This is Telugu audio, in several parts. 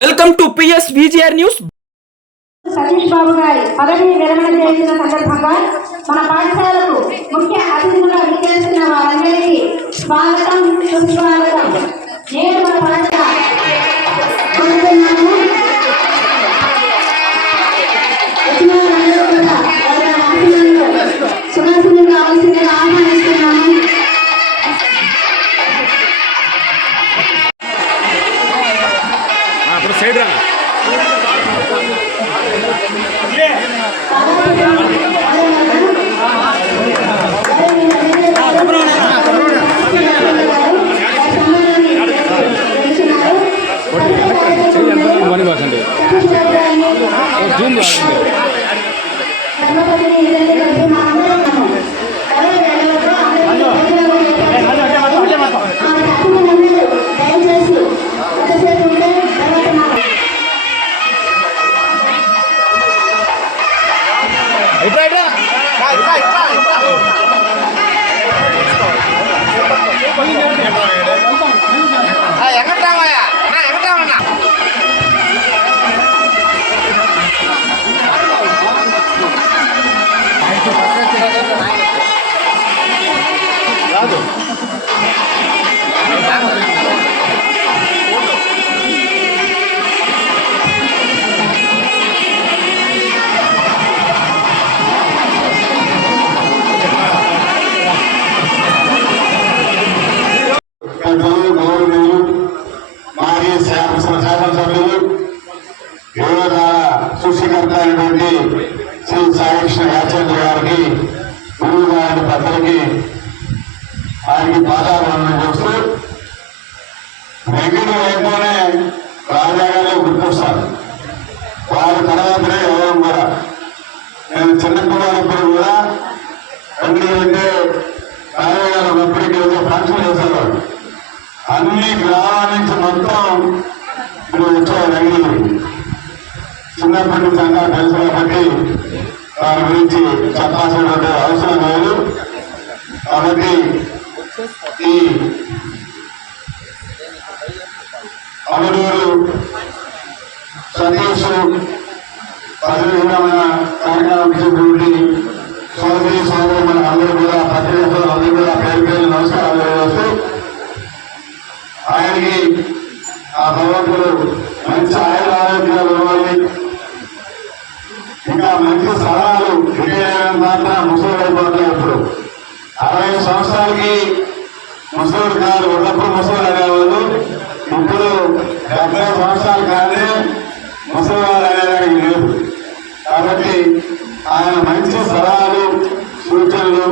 Welcome to PS VGR news Satish Babu గారి పదవి విరమణ చేసిన సందర్భంగా మన పాఠశాలకు ముఖ్య అతిథి సృష్టికర్త శ్రీ సాయకృష్ణ యాచంద్ర గారికి గురువు గారి పెద్దలకి ఆయనకి పాదాలను చేస్తూ వెంకట వైపునే రాజాగారు గుర్తొస్తారు. వారి తర్వాతనే ఎవరు కూడా నేను చిన్నపిల్లలప్పుడు కూడా ఎందుకంటే రాజాగారు ఒకప్పటికి ఏదో ఫంక్షన్ చేసేవాడు అన్ని గ్రామాల నుంచి మొత్తం ఇప్పుడు వచ్చారు రంగులు చిన్నప్పటి నుంచి అంతా తెలుసు కాబట్టి దాని గురించి చెప్పాల్సినటువంటి అవసరం లేదు. కాబట్టి ఈ అమరూరు సతీష్ పదవి విరమణ కార్యక్రమం చేసినటువంటి సోదరి సోదరు మన అందరూ కూడా పత్రికలు అందరూ కూడా పేరు పేరు నమస్కారాలు తెలియజేస్తూ ఆయనకి ఆ భగవంతుడు మంచి ఆయుర ఆరోగ్యాలు ఇవ్వాలి ఇంకా మంచి సలహాలు విజయనగరం దాకా ముసలి అయిపోతాయి ఇప్పుడు అరవై సంవత్సరాలకి ముసలి కాదు ఉన్నప్పుడు ముసలి అనేవాళ్ళు ఇప్పుడు డెబ్బై సంవత్సరాలు కానీ ముసలి వారు అనేదానికి లేదు. కాబట్టి ఆయన మంచి సలహాలు సూచనలు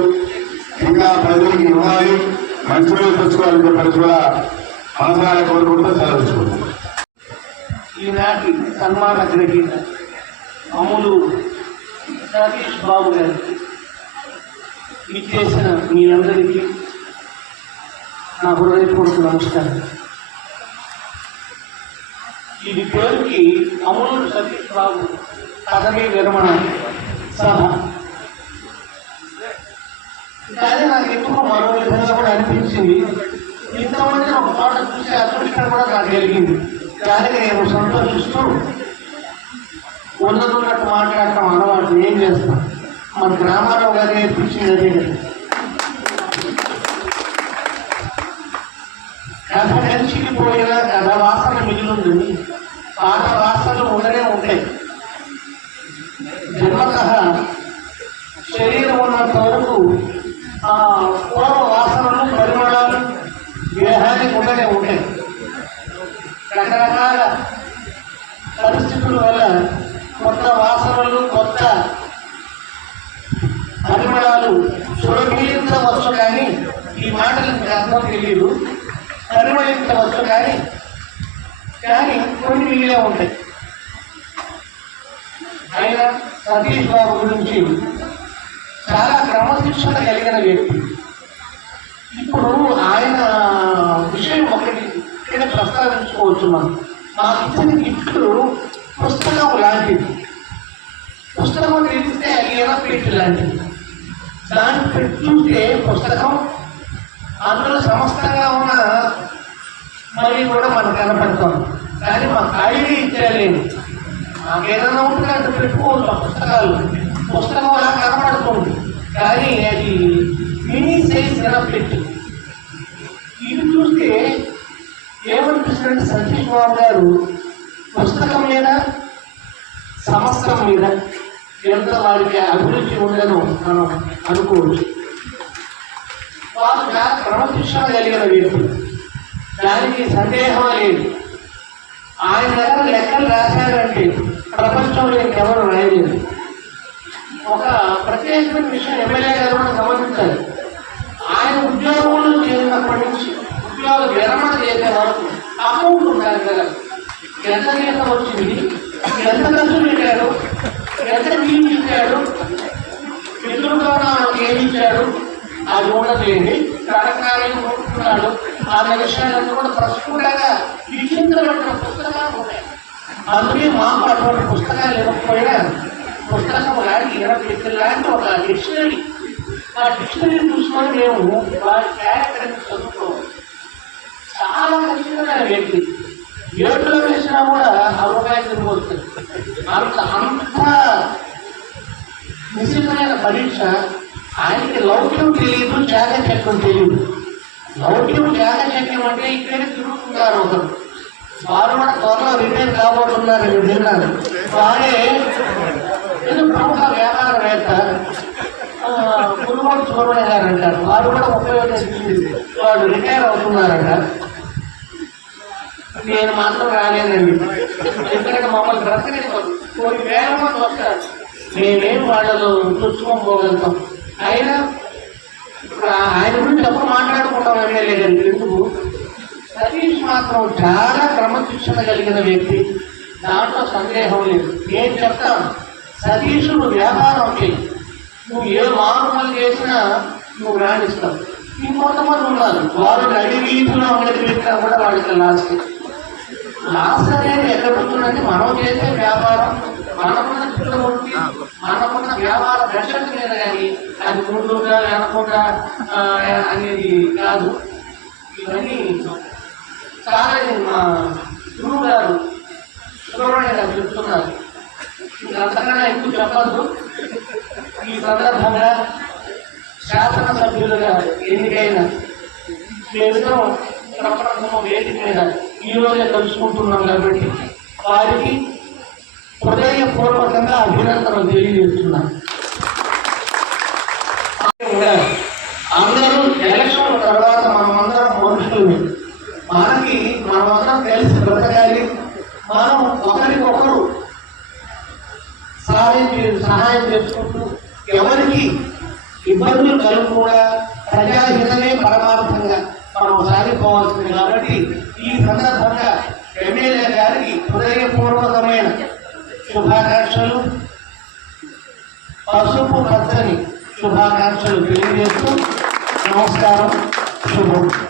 ఇంకా ప్రజలకు ఇవ్వాలి. మంచి రోజు తెచ్చుకోవాలని చెప్పి కూడా మనసారా కోరుకుంటూ సెలవుకుంటున్నాం ఈనాటి సన్మాన గ్రహీత అమ్ములు సతీష్ బాబు గారికి ఇచ్చేసిన మీ అందరికీ నా హృదయపూర్వక నమస్కారం. ఇది పేరుకి అమూలు సతీష్ బాబు పదవీ విరమణ సభ. కానీ నాకు ఎందుకు మరో విధంగా కూడా అనిపించింది ఇంతమంది ఒక చోట చూసే అదృష్టం కూడా నాకు కలిగింది. దానికి నేను సంతోషిస్తూ ఉన్నదున్నట్టు మాట్లాడటం అలవాటు ఏం చేస్తాను? మన గ్రామారావు గారు నేర్పించింది అదే కథ కలిసిపోయిన కథ వాసన మిగిలిందని పాత వాసనలు ఉండనే ఉంటాయి. జన్మత శరీరం ఉన్నంత వరకు ఆ పూర్వ వాసనలు పరిమళాలు దేహానికి ఉండనే ఉంటాయి. రకరకాల పరిస్థితుల వల్ల కొత్త వాసనలు కొత్త పరిమళాలు సురభించవచ్చు కానీ ఈ మాటలు మీకు అర్థం తెలియదు. పరిమళించవచ్చు కానీ కానీ కొన్ని మిగిలే ఉంటాయి. ఆయన సతీష్ బాబు గురించి చాలా క్రమశిక్షణ కలిగిన వ్యక్తి. ఇప్పుడు ఆయన విషయం ఒకటి ఇక్కడ ప్రస్తావించుకోవచ్చు మనం. మాకు ఇచ్చిన గిఫ్ట్లు పుస్తకం లాంటిది. పుస్తకం తెలిస్తే అది ఎనపెట్టి లాంటిది? దాన్ని పెట్టి పుస్తకం అందులో సమస్తంగా ఉన్న మరి కూడా మనకు కనపడుతుంది. కానీ మా ఖాళీ ఇచ్చేయలేదు మాకేదైనా ఉంటే అంటే పెట్టుకోవచ్చు ఆ పుస్తకాలు. పుస్తకం అలా కనపడుతుంది. కానీ అది మినీ సైజ్ కనపెట్టు ఇది చూస్తే ఏమనిపిస్తుందంటే సతీష్ బాబు గారు పుస్తకం మీద సంవత్సరం మీద ఎంత వారికి అభివృద్ధి ఉండదో మనం అనుకోవచ్చు. వారు క్రమశిక్షణ కలిగిన వ్యక్తి దానికి సందేహం లేదు. ఆయన దగ్గర లెక్కలు రాశారంటే ప్రపంచంలో ఇంకెవరు రాయలేదు. ఒక ప్రత్యేకమైన విషయం ఎమ్మెల్యే గారు కూడా గమనించాలి ఆయన ఉద్యోగంలో చేరినప్పటి నుంచి ఉద్యోగ విరమణ చేసే వరకు అమౌంట్ ఉండాలి కదా. ఎంత జీతం వచ్చింది? ఎంత ఖర్చు పెట్టారు? ఎంత నీళ్ళు ఇచ్చాడు పితృగా నాకు ఏమి ఇచ్చాడు అది ఉండలేండి రకరకాలు కొట్టుకున్నాడు. ఆమె విషయాలన్నీ కూడా ప్రస్ఫుటంగా విచిత్రమైన పుస్తకాలు ఉన్నాయి. అందుకే మాకు అటువంటి పుస్తకాలు ఇవ్వకపోయినా పుస్తకం లాంటి ఇరవై లాంటి ఒక డిక్షనరీ. ఆ డిక్షనరీ చూసుకొని మేము వారి క్యారెక్టర్ చదువుకోవాలి చాలా కఠినమైన వ్యక్తి. ఏడులో వేసినా కూడా అవకాశం పోతుంది అంత అంత నిశ్చితమైన పరీక్ష ఆయనకి లౌక్యం తెలియదు జాగచక్యం తెలియదు. లౌక్యం జాగచక్యం అంటే ఇక్కడే తిరుగుతున్నారు ఒకరు. వారు కూడా త్వరలో రిటైర్ కాబోతున్నారు నేను విన్నాను. వారే ఏదో ప్రముఖ వ్యాపారవేత్త పురుగోడు సూర్య గారు అంటారు. వారు కూడా ముప్పై వాళ్ళు రిటైర్ అవుతున్నారంట. నేను మాత్రం రాలేదండి. ఎందుకంటే మమ్మల్ని బ్రతకనివ్వదు. కొన్ని వేల మంది వస్తారు. మేమేం వాళ్ళలో చూసుకోకపోగలుగుతాం అయినా ఇప్పుడు ఆయన గురించి ఎప్పుడు మాట్లాడుకుంటాం ఎమ్మెల్యే గారికి ఎందుకు? సతీష్ మాత్రం చాలా క్రమశిక్షణ కలిగిన వ్యక్తి. దాంట్లో సందేహం లేదు. నేను చెప్తాను సతీష్ నువ్వు వ్యాపారం చేయి నువ్వు ఏ మారుమూలు చేసినా నువ్వు రాణిస్తావు. ఇంకొంతమంది ఉన్నారు. వారు నడి వీధిలో అంగడి పెట్టినా కూడా వాళ్ళకి లాస్ట్ లాస్ అనేది ఎక్కడ ఉంటుందంటే మనం చేసే వ్యాపారం మనకున్న చిత్తమూర్తి మనకున్న వ్యాపార దర్శనం మీద కానీ అది ముందుగా వెనకుండా అనేది కాదు. ఇవన్నీ చాలా మా గురువు గారు సుబ్రహ్మణ్య గారు చెప్తున్నారు. అంతకన్నా ఎక్కువ చెప్పద్దు. ఈ సందర్భంగా శాసనసభ్యులుగా ఎన్నికైన మేమిద్దరం ప్రపంచం వేదిక మీద ఈ రోజే కలుసుకుంటున్నాం కాబట్టి వారికి హృదయపూర్వకంగా అభినందనలు తెలియజేస్తున్నాను అందరూ ఎలక్షన్ తర్వాత మనమందరం మనుషులు మనకి మనమందరం కలిసి బ్రతకాలి. మనం ఒకరికొకరు సహాయం సహాయం చేసుకుంటూ ఎవరికి ఇబ్బందులు కలగకుండా ప్రజాహితమే పరమార్థంగా మనం సాగిపోవాల్సింది కాబట్టి ఈ సందర్భంగా ఎమ్మెల్యే గారికి హృదయపూర్వకమైన శుభాకాంక్షలు. పసుపు పచ్చని శుభాకాంక్షలు తెలియజేస్తూ నమస్కారం. శుభం.